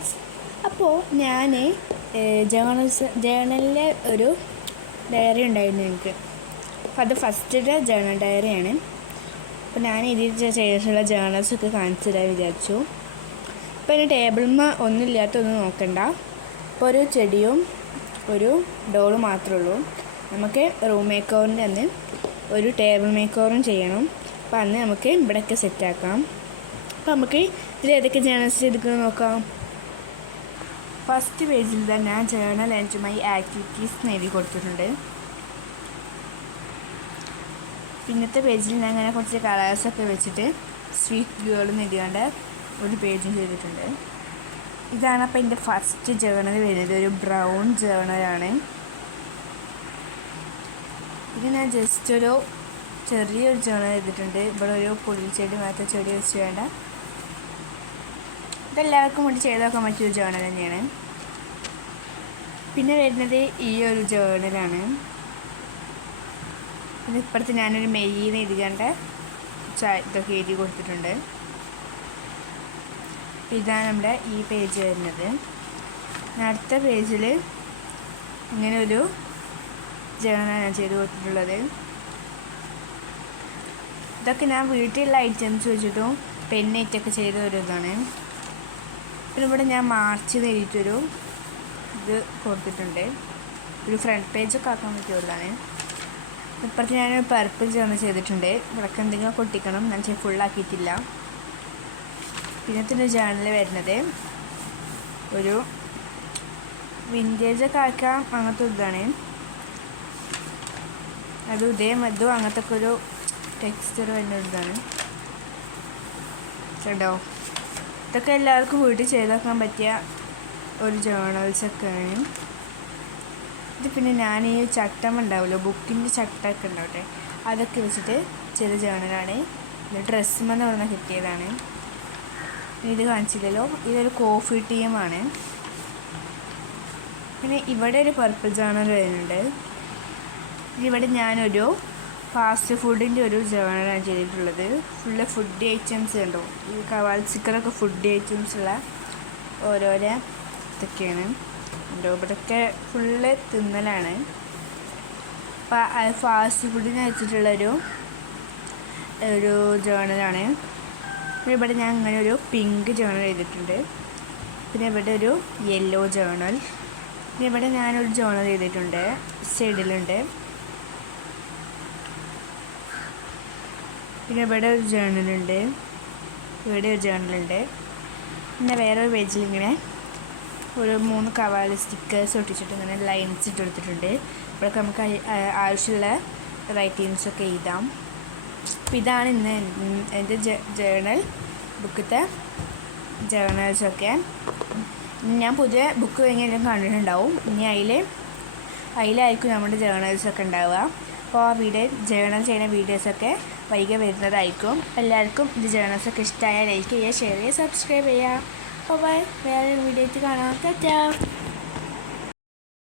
Friends, അപ്പോൾ ഞാൻ ജേണലിലെ ഒരു ഡയറി ഉണ്ടായിരുന്നു എനിക്ക്. അപ്പോൾ അത് ഫസ്റ്റത്തെ ജേണൽ ഡയറിയാണ്. അപ്പോൾ ഞാൻ ഇതിൽ ചെയ്തിട്ടുള്ള ജേണൽസൊക്കെ കാണിച്ചു തരാൻ വിചാരിച്ചു. അപ്പോൾ ഇതിന് ടേബിളിൽ ഒന്നുമില്ലാത്തൊന്നും നോക്കണ്ട. ഇപ്പോൾ ഒരു ചെടിയും ഒരു ഡോളും മാത്രമേ ഉള്ളൂ. നമുക്ക് റൂം മേക്ക് ഓവറിൻ്റെ അന്ന് ഒരു ടേബിൾ മേക്ക് ഓവറും ചെയ്യണം. അപ്പോൾ അന്ന് നമുക്ക് ഇവിടെയൊക്കെ സെറ്റാക്കാം. അപ്പോൾ നമുക്ക് ഇതിൽ ഏതൊക്കെ ജേണൽസ് എടുക്കുന്നത് നോക്കാം. ഫസ്റ്റ് പേജിൽ തന്നെ ഞാൻ ജേണൽ ആൻഡ് മൈ ആക്ടിവിറ്റീസ് എഴുതി കൊടുത്തിട്ടുണ്ട്. പിന്നത്തെ പേജിൽ ഞാൻ അങ്ങനെ കുറച്ച് കളേഴ്സൊക്കെ വെച്ചിട്ട് സ്വീറ്റ് ഗേൾ എന്ന് എഴുതിയാണ്ട് ഒരു പേജും ചെയ്തിട്ടുണ്ട്. ഇതാണ് അപ്പോൾ എൻ്റെ ഫസ്റ്റ് ജേണൽ വരുന്നത്. ഒരു ബ്രൗൺ ജേണലാണ്. ഇത് ഞാൻ ജസ്റ്റ് ഒരു ചെറിയൊരു ജേണൽ ചെയ്തിട്ടുണ്ട്. ഇവിടെ ഒരു പുളിച്ചെടി മാത്രം ചെടി വെച്ച് വേണ്ട. ഇതെല്ലാവർക്കും വേണ്ടി ചെയ്ത് നോക്കാൻ പറ്റിയൊരു ജേണൽ തന്നെയാണ്. പിന്നെ വരുന്നത് ഈ ഒരു ജേണലാണ്. പിന്നെ ഇപ്പുറത്ത് ഞാനൊരു മെയ്യിൽ എഴുതിയാണ്ട് ഇതൊക്കെ എഴുതി കൊടുത്തിട്ടുണ്ട്. ഇതാണ് നമ്മുടെ ഈ പേജ് വരുന്നത്. അടുത്ത പേജിൽ ഇങ്ങനെ ഒരു ജേണലാണ് ഞാൻ ചെയ്ത് കൊടുത്തിട്ടുള്ളത്. ഇതൊക്കെ ഞാൻ വീട്ടിലുള്ള ഐറ്റംസ് വെച്ചിട്ടും പെന്നേറ്റൊക്കെ ചെയ്ത ഒരു ഇതാണ്. പിന്നെ ഇവിടെ ഞാൻ മാർച്ച് എഴുതിയിട്ടൊരു ഇത് കൊടുത്തിട്ടുണ്ട്. ഒരു ഫ്രണ്ട് പേജൊക്കെ ആക്കാൻ പറ്റുള്ളതാണ്. ഇപ്പുറത്ത് ഞാൻ പർപ്പിൾ ജേണൽ ചെയ്തിട്ടുണ്ട്. ഇവിടൊക്കെ എന്തെങ്കിലും കൊട്ടിക്കണം. ഞാൻ ഫുള്ളാക്കിയിട്ടില്ല. പിന്നത്തെ ഒരു ജേണൽ വരുന്നത് ഒരു വിൻറ്റേജൊക്കെ ആക്കാം അങ്ങനത്തെ ഇതാണ്. ഇതും അങ്ങനത്തെ ഒക്കെ ഒരു ടെക്സ്ചർ വരുന്ന ഇതാണ് കേട്ടോ. ഇതൊക്കെ എല്ലാവർക്കും വീട്ടിൽ ചെയ്താക്കാൻ പറ്റിയ ഒരു ജേണൽസൊക്കെയാണ് ഇത്. പിന്നെ ഞാൻ ഈ ചട്ടം ഉണ്ടാവുമല്ലോ, ബുക്കിൻ്റെ ചട്ടമൊക്കെ ഉണ്ടാവട്ടെ, അതൊക്കെ വെച്ചിട്ട് ചെയ്ത ജേണലാണ്. ഇത് ഡ്രസ്സുമെന്ന് പറഞ്ഞാൽ കിട്ടിയതാണ്. ഇത് കാണിച്ചില്ലല്ലോ, ഇതൊരു കോഫി ടീമാണ്. പിന്നെ ഇവിടെ ഒരു പർപ്പിൾ ജേണൽ വരുന്നുണ്ട്. ഇവിടെ ഞാനൊരു ഫാസ്റ്റ് ഫുഡിൻ്റെ ഒരു ജേണലാണ് ചെയ്തിട്ടുള്ളത്. ഫുള്ള് ഫുഡ് ഐറ്റംസ് ഉണ്ടോ, ഈ കവാൽ ചിക്കനൊക്കെ ഫുഡ് ഐറ്റംസ് ഉള്ള ഓരോരോ ഇതൊക്കെയാണ് ഉണ്ടോ. ഇവിടെയൊക്കെ ഫുള്ള് തിന്നലാണ്. അപ്പം ഫാസ്റ്റ് ഫുഡിന് വെച്ചിട്ടുള്ളൊരു ജേണലാണ്. ഇവിടെ ഞാൻ അങ്ങനെ ഒരു പിങ്ക് ജേണൽ ചെയ്തിട്ടുണ്ട്. പിന്നെ ഇവിടെ ഒരു യെല്ലോ ജേണൽ. പിന്നെ ഇവിടെ ഞാനൊരു ജേണൽ ചെയ്തിട്ടുണ്ട്, സൈഡിലുണ്ട്. പിന്നെ ഇവിടെ ഒരു ജേണലുണ്ട്, ഇവിടെ ഒരു ജേണലുണ്ട്. പിന്നെ വേറൊരു പേജിൽ ഇങ്ങനെ ഒരു 3 കവാല സ്റ്റിക്കേഴ്സ് ഒട്ടിച്ചിട്ട് ഇങ്ങനെ ലൈൻസ് ഇട്ട് കൊടുത്തിട്ടുണ്ട്. ഇവിടെ നമുക്ക് ആവശ്യമുള്ള റൈറ്റിങ്സൊക്കെ എഴുതാം. അപ്പം ഇതാണ് ഇന്ന് എൻ്റെ ജേണൽ ബുക്കത്തെ ജേണൽസൊക്കെ. ഞാൻ പുതിയ ബുക്ക് എങ്ങനെയും കണ്ടിട്ടുണ്ടാവും. ഇനി അതിലായിരിക്കും നമ്മുടെ ജേണൽസൊക്കെ ഉണ്ടാവുക. അപ്പോൾ ആ ജേണൽ ചെയ്യുന്ന വീഡിയോസൊക്കെ വൈകി വരുന്നതായിരിക്കും. എല്ലാവർക്കും ഇത് ജേണൽസൊക്കെ ഇഷ്ടമായാൽ ലൈക്ക് ചെയ്യുക, ഷെയർ ചെയ്യുക, സബ്സ്ക്രൈബ് ചെയ്യുക. അപ്പോൾ ബൈ, വേറൊരു വീഡിയോയ്ക്ക് കാണാം. ടാറ്റാ.